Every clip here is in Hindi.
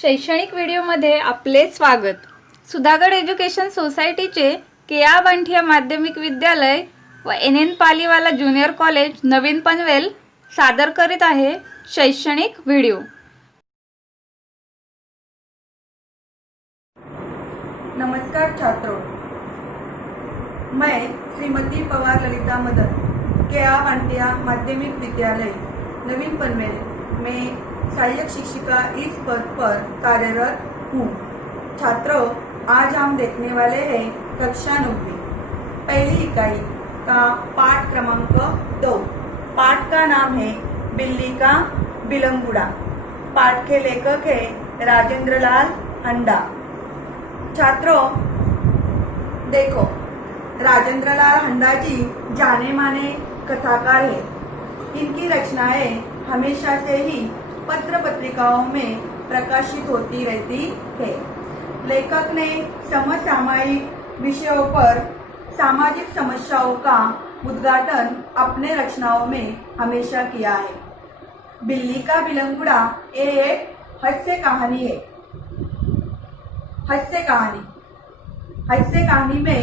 शैक्षणिक व्हिडिओमध्ये आपले स्वागत। सुधागड एज्युकेशन सोसायटीचे केआ बांठिया माध्यमिक विद्यालय व NN पालीवाला ज्युनियर कॉलेज नवीन पनवेल सादर करीत आहे शैक्षणिक व्हिडिओ। नमस्कार छात्रों, मैं श्रीमती पवार ललिता मदन केआ बांठिया माध्यमिक विद्यालय नवीन पनवेल में सहायक शिक्षिका इस पद पर कार्यरत हूँ। छात्रों, आज हम देखने वाले हैं कक्षा 9वीं पहली इकाई का पाठ क्रमांक 2। पाठ का नाम है बिल्ली का बिलंगुड़ा। पाठ के लेखक है राजेंद्र लाल हंडा। छात्रों देखो, राजेंद्र लाल हंडा जी जाने माने कथाकार है। इनकी रचनाएं हमेशा से ही पत्र पत्रिकाओं में प्रकाशित होती रहती है। लेखक ने समसामयिक विषयों पर सामाजिक समस्याओं का उद्घाटन अपने रचनाओं में हमेशा किया है। बिल्ली का बिलंगुड़ा ये एक हास्य कहानी है। हास्य कहानी में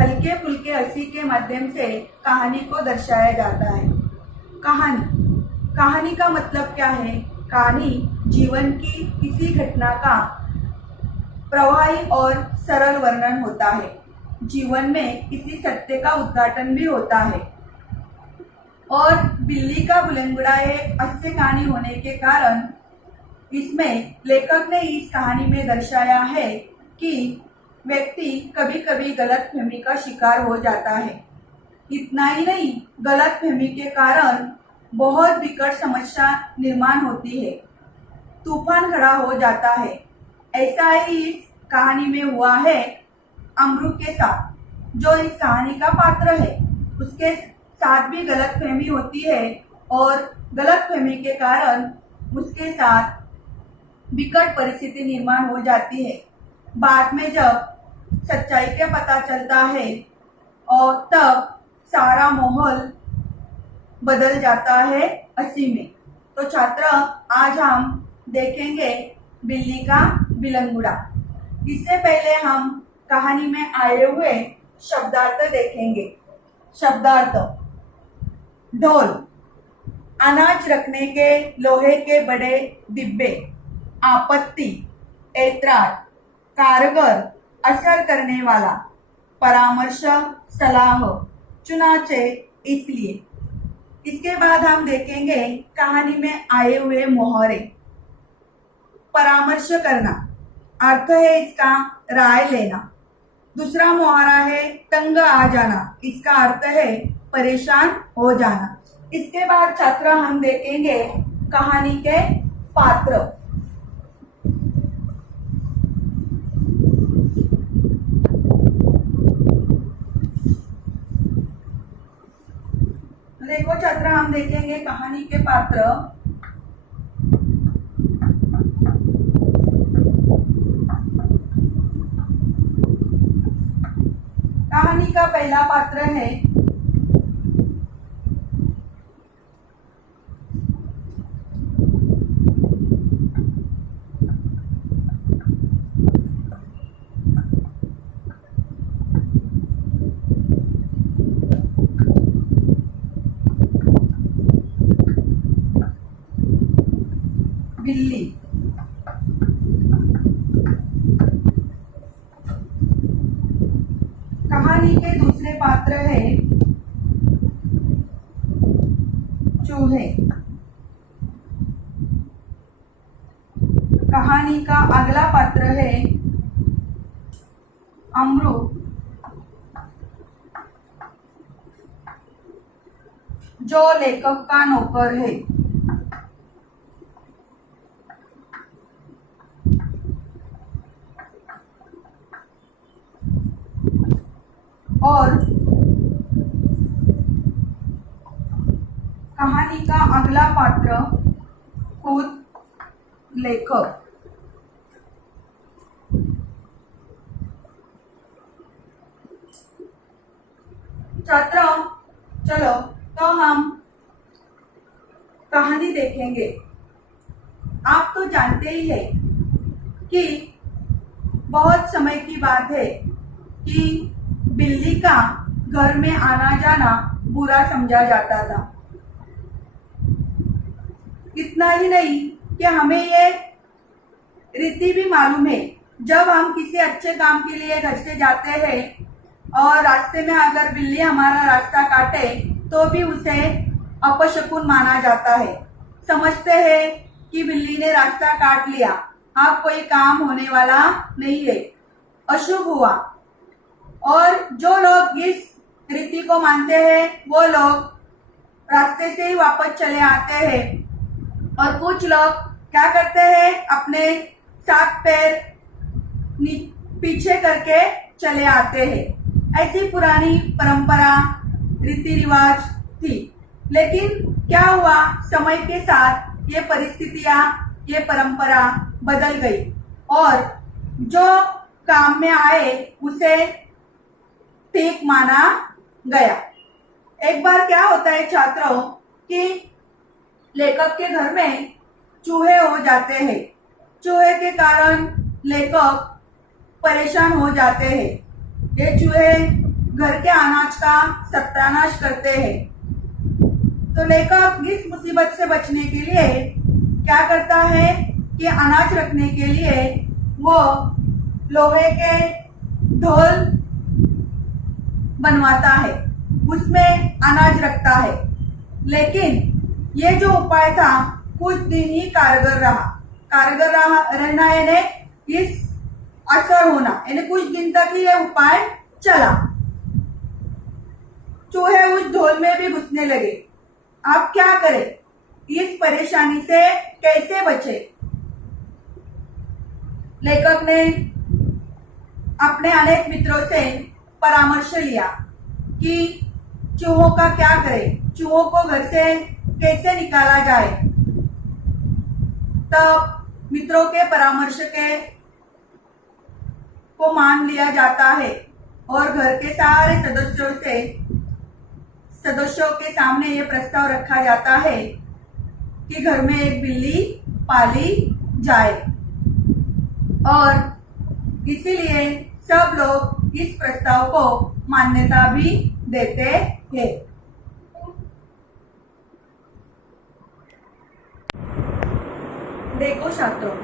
हल्के फुल्के हंसी के माध्यम से कहानी को दर्शाया जाता है। कहानी का मतलब क्या है? कहानी जीवन की किसी घटना का प्रवाही और सरल वर्णन होता है। जीवन में किसी सत्य का उद्घाटन भी होता है। और बिल्ली का बिलंगुड़ा एक हास्य कहानी होने के कारण इसमें लेखक ने इस कहानी में दर्शाया है कि व्यक्ति कभी कभी गलतफहमी का शिकार हो जाता है। इतना ही नहीं, गलतफहमी के कारण बहुत विकट समस्या निर्माण होती है। तूफान खड़ा हो जाता है। ऐसा ही इस कहानी में हुआ है अमरू के साथ, जो इस कहानी का पात्र है। उसके साथ भी गलतफहमी होती है और गलतफहमी के कारण उसके साथ विकट परिस्थिति निर्माण हो जाती है। बाद में जब सच्चाई का पता चलता है और तब सारा माहौल बदल जाता है हंसी में। तो छात्र, आज हम देखेंगे बिल्ली का बिलंगुड़ा। इससे पहले हम कहानी में आए हुए शब्दार्थ देखेंगे। शब्दार्थ: ढोल, अनाज रखने के लोहे के बड़े डिब्बे। आपत्ति, ऐतराज, कारगर, असर करने वाला। परामर्श, सलाह, चुनाचे, इसलिए। इसके बाद हम देखेंगे कहानी में आए हुए मुहावरे। परामर्श करना, अर्थ है इसका राय लेना। दूसरा मुहावरा है तंग आ जाना, इसका अर्थ है परेशान हो जाना। इसके बाद छात्र हम देखेंगे कहानी के पात्र। देखो छात्र, हम देखेंगे कहानी के पात्र। कहानी का पहला पात्र है बिल्ली। कहानी के दूसरे पात्र है चूहे। कहानी का अगला पात्र है अमरू, जो लेखक का नौकर है। और कहानी का अगला पात्र खुद लेखक। छात्रों, चलो तो हम कहानी देखेंगे। आप तो जानते ही है कि बहुत समय की बात है कि बिल्ली का घर में आना जाना बुरा समझा जाता था। इतना ही नहीं कि हमें ये रीति भी मालूम है, जब हम किसी अच्छे काम के लिए घर से जाते हैं और रास्ते में अगर बिल्ली हमारा रास्ता काटे तो भी उसे अपशकुन माना जाता है। समझते हैं कि बिल्ली ने रास्ता काट लिया, अब कोई काम होने वाला नहीं है, अशुभ हुआ। और जो लोग इस रीति को मानते हैं वो लोग रास्ते से ही वापस चले आते हैं और कुछ लोग क्या करते हैं, अपने सात पैर पीछे करके चले आते हैं। ऐसी पुरानी परंपरा रीति रिवाज थी। लेकिन क्या हुआ, समय के साथ ये परिस्थितियां, ये परंपरा बदल गई और जो काम में आए उसे ठीक माना गया। एक बार क्या होता है छात्रों कि लेखक के घर में चूहे हो जाते हैं। चूहे के कारण लेखक परेशान हो जाते हैं। ये चूहे घर के अनाज का सत्यानाश करते हैं। तो लेखक इस मुसीबत से बचने के लिए क्या करता है कि अनाज रखने के लिए वो लोहे के ढोल बनवाता है, उसमें अनाज रखता है। लेकिन ये जो उपाय था कुछ दिन ही कारगर रहना यानी इस असर होना, यानी कुछ दिन तक ही ये उपाय चला। चूहे उस ढोल में भी घुसने लगे। अब क्या करें, इस परेशानी से कैसे बचे? लेखक ने अपने अनेक मित्रों से परामर्श लिया कि चूहों का क्या करें, चूहों को घर से कैसे निकाला जाए। तब मित्रों के परामर्श को मान लिया जाता है और घर के सारे सदस्यों के सामने ये प्रस्ताव रखा जाता है कि घर में एक बिल्ली पाली जाए। और इसीलिए सब लोग इस प्रस्ताव को मान्यता भी देते हैं। देखो छात्रों,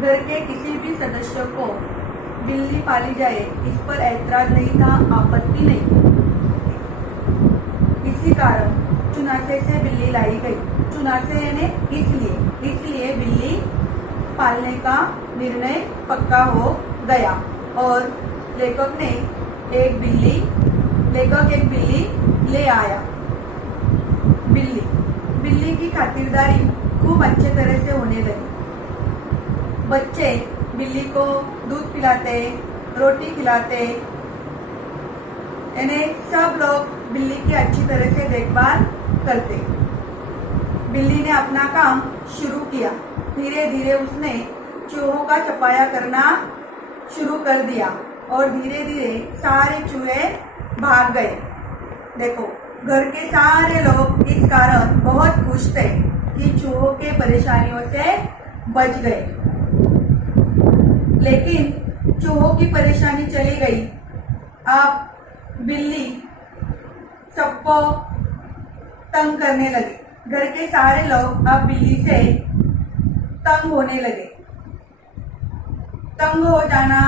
घर के किसी भी सदस्य को बिल्ली पाली जाए इस पर ऐतराज नहीं था, आपत्ति नहीं। इसी कारण चुनासे से बिल्ली लाई गई। चुनासे यानी इसलिए बिल्ली पालने का निर्णय पक्का हो गया और लेखक एक बिल्ली ले आया। बिल्ली की खातिरदारी खूब अच्छे तरह से होने लगी। बच्चे बिल्ली को दूध पिलाते, रोटी खिलाते, यानी सब लोग बिल्ली की अच्छी तरह से देखभाल करते। बिल्ली ने अपना काम शुरू किया। धीरे धीरे उसने चूहों का सफाया करना शुरू कर दिया और धीरे धीरे सारे चूहे भाग गए। देखो, घर के सारे लोग इस कारण बहुत खुश थे कि चूहों के परेशानियों से बच गए। लेकिन चूहों की परेशानी चली गई। अब बिल्ली सबको तंग करने लगे। घर के सारे लोग अब बिल्ली से तंग होने लगे। तंग हो जाना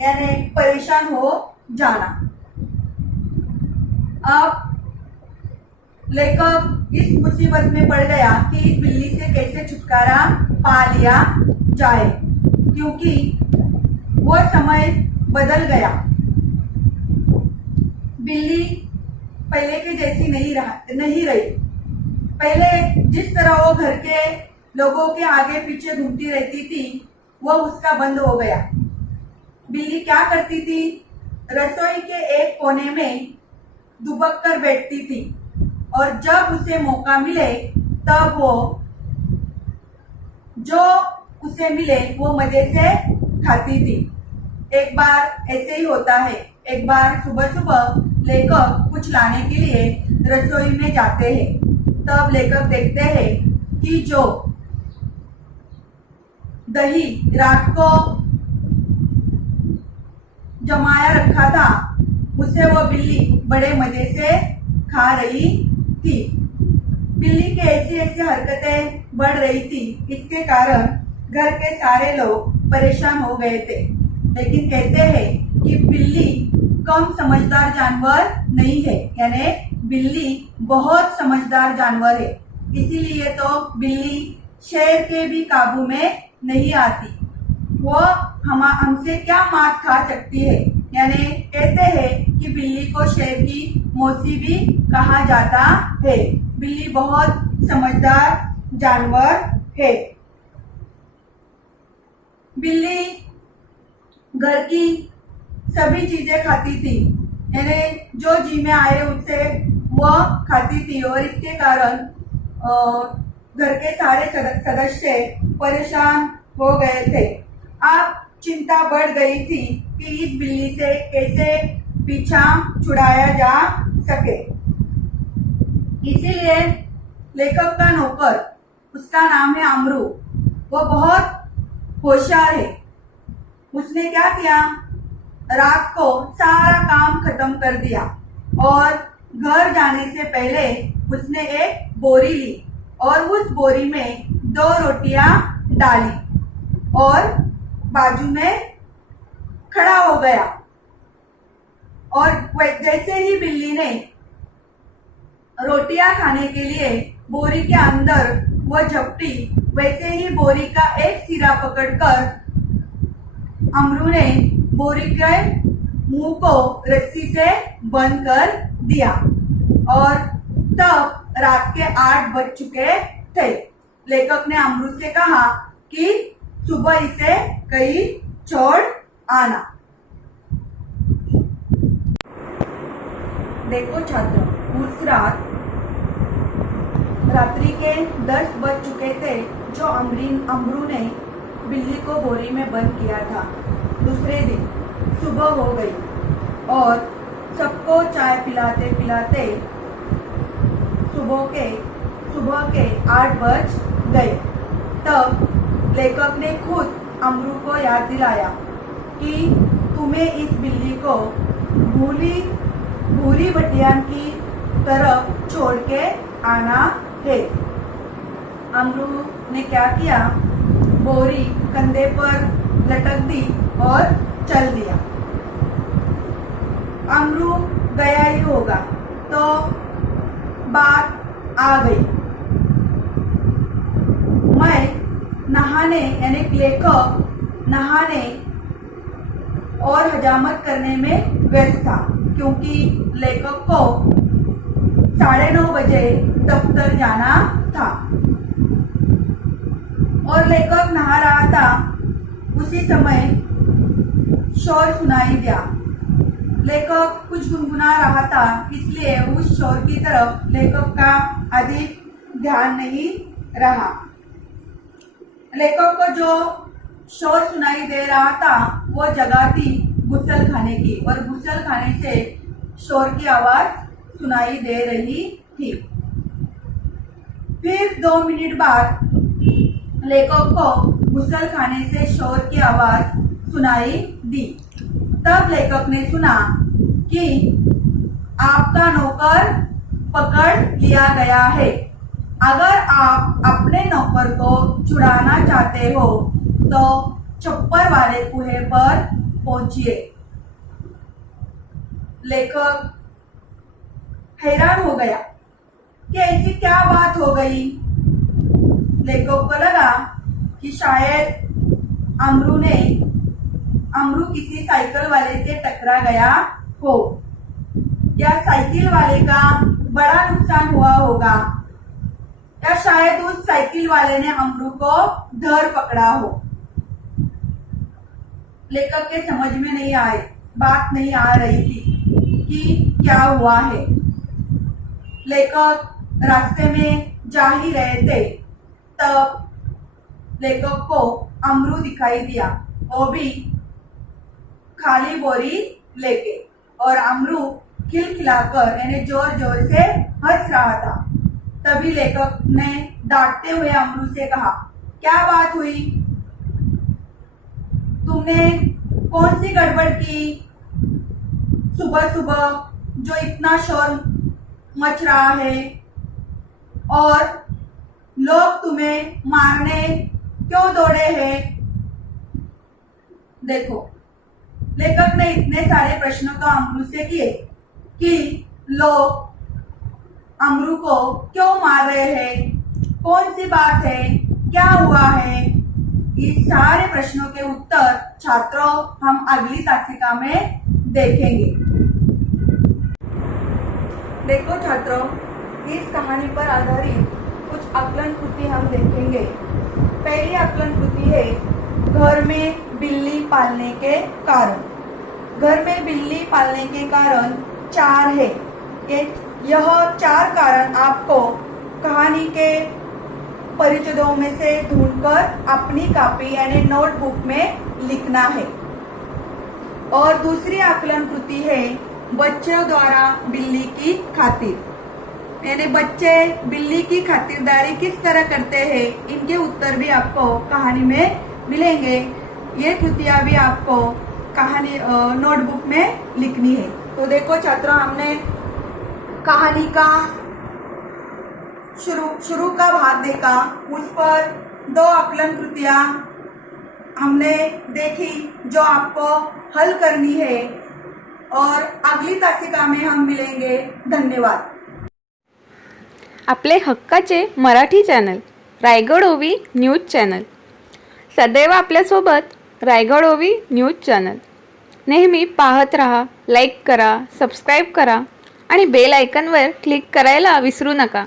यानी परेशान हो जाना। अब लेखक इस मुसीबत में पड़ गया कि इस बिल्ली से कैसे छुटकारा पा लिया जाए, क्योंकि वो समय बदल गया। बिल्ली पहले के जैसी नहीं रही। पहले जिस तरह वो घर के लोगों के आगे पीछे घूमती रहती थी वो उसका बंद हो गया। बिल्ली क्या करती थी, रसोई के एक कोने में दुबक कर बैठती थी और जब उसे मौका मिले तब वो जो उसे मिले वो मजे से खाती थी। एक बार ऐसे ही होता है। एक बार सुबह सुबह लेखक कुछ लाने के लिए रसोई में जाते हैं। तब लेखक देखते हैं कि जो दही रात को जमाया रखा था, उसे वो बिल्ली बड़े मजे से खा रही थी। बिल्ली की ऐसी ऐसी हरकतें बढ़ रही थी, इसके कारण घर के सारे लोग परेशान हो गए थे। लेकिन कहते हैं कि बिल्ली कम समझदार जानवर नहीं है, यानी बिल्ली बहुत समझदार जानवर है। इसीलिए तो बिल्ली शेर के भी काबू में नहीं आती। वो हमसे क्या मात खा सकती है, यानी कहते हैं कि बिल्ली को शेर की मौसी भी कहा जाता है। बिल्ली बहुत समझदार जानवर है। बिल्ली घर की सभी चीजें खाती थी, यानी जो जी में आए उसे वह खाती थी, और इसके कारण घर के सारे सदस्य परेशान हो गए थे। अब चिंता बढ़ गई थी कि इस बिल्ली से कैसे पीछा छुड़ाया जा सके। इसीलिए लेखक का नौकर, उसका नाम है अमरू, वो बहुत होशियार है। उसने क्या किया, रात को सारा काम खत्म कर दिया और घर जाने से पहले उसने एक बोरी ली और उस बोरी में 2 रोटियां डाली और बाजू में खड़ा हो गया। और जैसे ही बिल्ली ने रोटियां खाने के लिए बोरी के अंदर वो झपटी, वैसे ही बोरी का एक सिरा पकड़कर अमरू ने बोरी के मुंह को रस्सी से बंद कर दिया। और तब रात के 8 बज चुके थे। लेखक ने अमरू से कहा कि सुबह इसे कहीं छोड़ आना। देखो छात्र, उस रात्रि के 10 बज चुके थे जो अमरू ने बिल्ली को बोरी में बंद किया था। दूसरे दिन सुबह हो गई और सबको चाय पिलाते पिलाते सुबह के 8 बज गए। तब लेखक ने खुद अमरू को याद दिलाया कि तुम्हें इस बिल्ली को भूरी भटियान की तरफ छोड़ के आना है। अमरू ने क्या किया, बोरी कंधे पर लटक दी और चल दिया। अमरू गया ही होगा तो बात आ गई। मैं नहाने, यानी लेखक नहाने और हजामत करने में व्यस्त था, क्योंकि लेखक को 9:30 बजे दफ्तर जाना था। और लेखक नहा रहा था, उसी समय शोर सुनाई दिया। लेखक कुछ गुनगुना रहा था, इसलिए उस शोर की तरफ लेखक का अधिक ध्यान नहीं रहा। लेखक को जो शोर सुनाई दे रहा था वो जगह थी गुसल खाने की, और गुसल खाने से शोर की आवाज सुनाई दे रही थी। फिर 2 मिनट बाद लेखक को गुसल खाने से शोर की आवाज सुनाई दी। तब लेखक ने सुना कि आपका नौकर पकड़ लिया गया है। अगर आप अपने नौकर को छुड़ाना चाहते हो तो छप्पर वाले कुएं पर पहुंचिए। लेखक हैरान हो गया कि ऐसी क्या बात हो गई। लेखक को लगा कि शायद अमरू किसी साइकिल वाले से टकरा गया हो, या साइकिल वाले का बड़ा नुकसान हुआ होगा, या शायद उस साइकिल वाले ने अमरू को धर पकड़ा हो। लेखक के समझ में बात नहीं आ रही थी कि क्या हुआ है। लेखक रास्ते में जा ही रहे थे, तब लेखक को अमरू दिखाई दिया, वो भी खाली बोरी लेके, और अमरू खिलखिलाकर, यानी जोर जोर से हंस रहा था। तभी लेखक ने डांटते हुए अमरू से कहा, क्या बात हुई, तुमने कौन सी गड़बड़ की सुबह सुबह जो इतना शोर मच रहा है, और लोग तुम्हें मारने क्यों दौड़े हैं? देखो, लेखक ने इतने सारे प्रश्नों तो अमरू से किए कि लोग अमरू को क्यों मार रहे हैं, कौन सी बात है, क्या हुआ है। इस सारे प्रश्नों के उत्तर छात्रों हम अगली तासिका में देखेंगे। देखो छात्रों, इस कहानी पर आधारित कुछ आकलन कृति हम देखेंगे। पहली आकलन कृति है घर में बिल्ली पालने के कारण। घर में बिल्ली पालने के कारण 4 है। यह 4 कारण आपको कहानी के परिच्छेदों में से ढूंढकर अपनी कॉपी यानी नोटबुक में लिखना है। और दूसरी आकलन कृति है बच्चों द्वारा बिल्ली की खातिर, यानी बच्चे बिल्ली की खातिरदारी किस तरह करते हैं, इनके उत्तर भी आपको कहानी में मिलेंगे। ये कृतियां भी आपको कहानी नोटबुक में लिखनी है। तो देखो छात्रों, हमने कहानी का शुरू का भाग देखा, उस पर 2 आकलन कृतियां हमने देखी जो आपको हल करनी है, और अगली तासिका में हम मिलेंगे। धन्यवाद। आपले हक्काचे मराठी चॅनल रायगड ओवी न्यूज चॅनल, सदैव आपल्यासोबत रायगड ओवी न्यूज चॅनल नेहमी पाहत रहा, लाईक करा, सबस्क्राईब करा आणि बेल आयकॉनवर क्लिक करायला विसरू नका।